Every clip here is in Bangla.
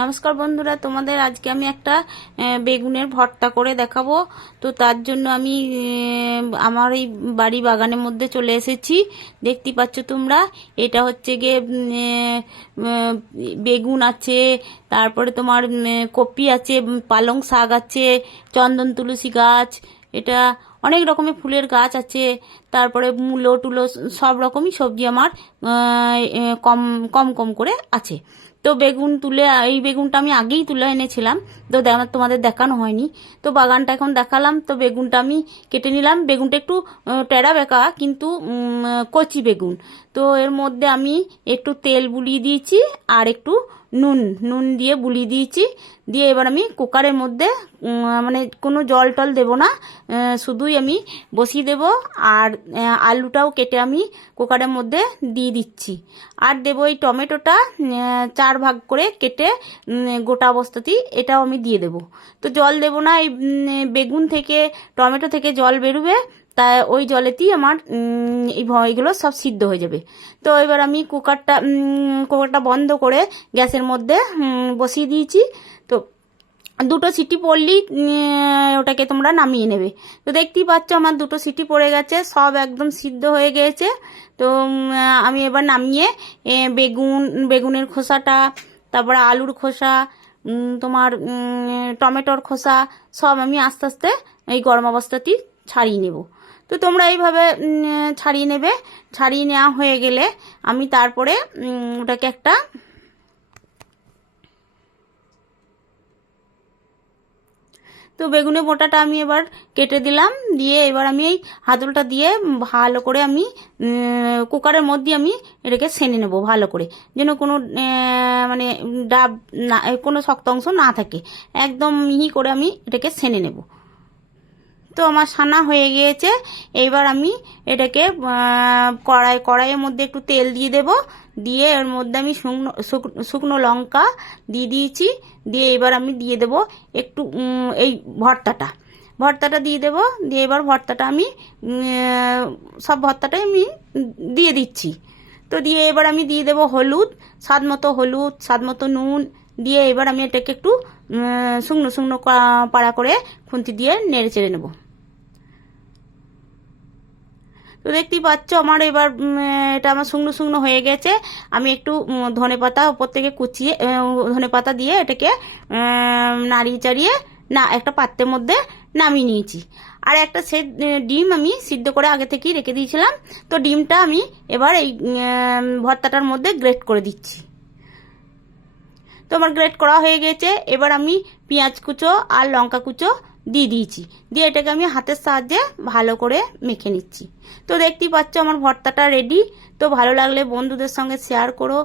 নমস্কার বন্ধুরা, তোমাদের আজকে আমি একটা বেগুনের ভর্তা করে দেখাবো। তো তার জন্য আমি আমার এই বাড়ি বাগানের মধ্যে চলে এসেছি। দেখতে পাচ্ছ তোমরা, এটা হচ্ছে গিয়ে বেগুন আছে, তারপরে তোমার কপি আছে পালং শাক আছে, চন্দন তুলসী গাছ, এটা অনেক রকমের ফুলের গাছ আছে, তারপরে মূলো টুলো সব রকমই সবজি আমার কম কম কম করে আছে। তো বেগুন তুলে এই বেগুনটা আমি আগেই তুলে এনেছিলাম। তো তোমাদের দেখানো হয়নি। তো বাগানটা এখন দেখালাম। তো বেগুনটা আমি কেটে নিলাম। বেগুনটা একটু টেরা বেঁকা কিন্তু কচি বেগুন। তো এর মধ্যে আমি একটু তেল বুলিয়ে দিয়েছি আর একটু নুন নুন দিয়ে বুলিয়ে দিয়েছি। দিয়ে এবার আমি কুকারের মধ্যে মানে কোনো জল টল দেবো না। শুধুই আমি বসিয়ে দেব আর আলুটাও কেটে আমি কুকারের মধ্যে দিয়ে দিচ্ছি। আর দেবো এই টমেটোটা আহ, চার ভাগ করে কেটে গোটা অবস্থাতেই এটাও আমি দিয়ে দেব। তো জল দেব না, এই বেগুন থেকে, টমেটো থেকে জল বেরোবে তা ওই জলেতেই আমার এই এগুলো সব সিদ্ধ হয়ে যাবে। তো এবার আমি কুকারটা কুকারটা বন্ধ করে গ্যাসের মধ্যে বসিয়ে দিয়েছি। তো দুটো সিটি পড়লেই ওটাকে তোমরা নামিয়ে নেবে। তো দেখতেই পাচ্ছ আমার দুটো সিটি পড়ে গেছে, সব একদম সিদ্ধ হয়ে গিয়েছে তো আমি এবার নামিয়ে বেগুন, বেগুনের খোসাটা, তারপরে আলুর খোসা তোমার টমেটোর খোসা, সব আমি আস্তে আস্তে এই গরম অবস্থাতেই ছাড়িয়ে নেব। তো তোমরা এইভাবে ছাড়িয়ে নেবে। ছাড়িয়ে নেওয়া হয়ে গেলে আমি তারপরে ওটাকে একটা তো বেগুনের বোটাটা আমি এবার কেটে দিলাম। দিয়ে এবার আমি এই হাতলটা দিয়ে ভালো করে আমি কুকারের মধ্যে আমি এটাকে সেনে নেব ভালো করে। যেন কোনো মানে ডাব না কোনো শক্ত অংশ না থাকে। একদম মিহি করে আমি এটাকে সেনে নেব। তো আমার সানা হয়ে গিয়েছে। এইবার আমি এটাকে কড়াই, কড়াইয়ের মধ্যে একটু তেল দিয়ে দেব। দিয়ে এর মধ্যে আমি শুকনো, শুক- শুকনো লঙ্কা দিয়ে দিয়েছি। দিয়ে এবার আমি দিয়ে দেব একটু এই ভর্তাটা। ভর্তাটা দিয়ে দেব। দিয়ে এবার ভর্তাটা আমি সব ভর্তাটাই আমি দিয়ে দিচ্ছি। তো দিয়ে এবার আমি দিয়ে দেব হলুদ, স্বাদ মতো হলুদ, স্বাদ মতো নুন। দিয়ে এবার আমি এটাকে একটু শুকনো শুকনো পাড়া করে খুন্তি দিয়ে নেড়ে চেড়ে নেব। তো দেখতেই পাচ্ছ আমার এবার এটা আমার শুকনো শুকনো হয়ে গেছে। আমি একটু ধনে পাতা ওপর থেকে কুচিয়ে ধনে পাতা দিয়ে এটাকে নাড়িয়ে চাড়িয়ে, না, একটা পাত্রের মধ্যে নামিয়ে নিয়েছি। আর একটা সে ডিম আমি সিদ্ধ করে আগে থেকেই রেখে দিয়েছিলাম। তো ডিমটা আমি এবার এই ভর্তাটার মধ্যে গ্রেট করে দিচ্ছি। তো আমার গ্রেট করা হয়ে গেছে। এবার আমি পেঁয়াজ কুচো আর লঙ্কা কুচো দিয়ে দিয়েছি। দিয়ে এটাকে আমি হাতের সাহায্যে ভালো করে মেখে নিচ্ছি। তো দেখতেই পাচ্ছ আমার ভর্তাটা রেডি তো ভালো লাগলে বন্ধুদের সঙ্গে শেয়ার করো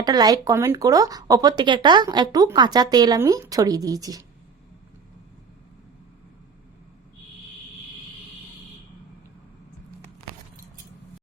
একটা লাইক কমেন্ট করো। ওপর থেকে একটা, একটু কাঁচা তেল আমি ছড়িয়ে দিয়েছি।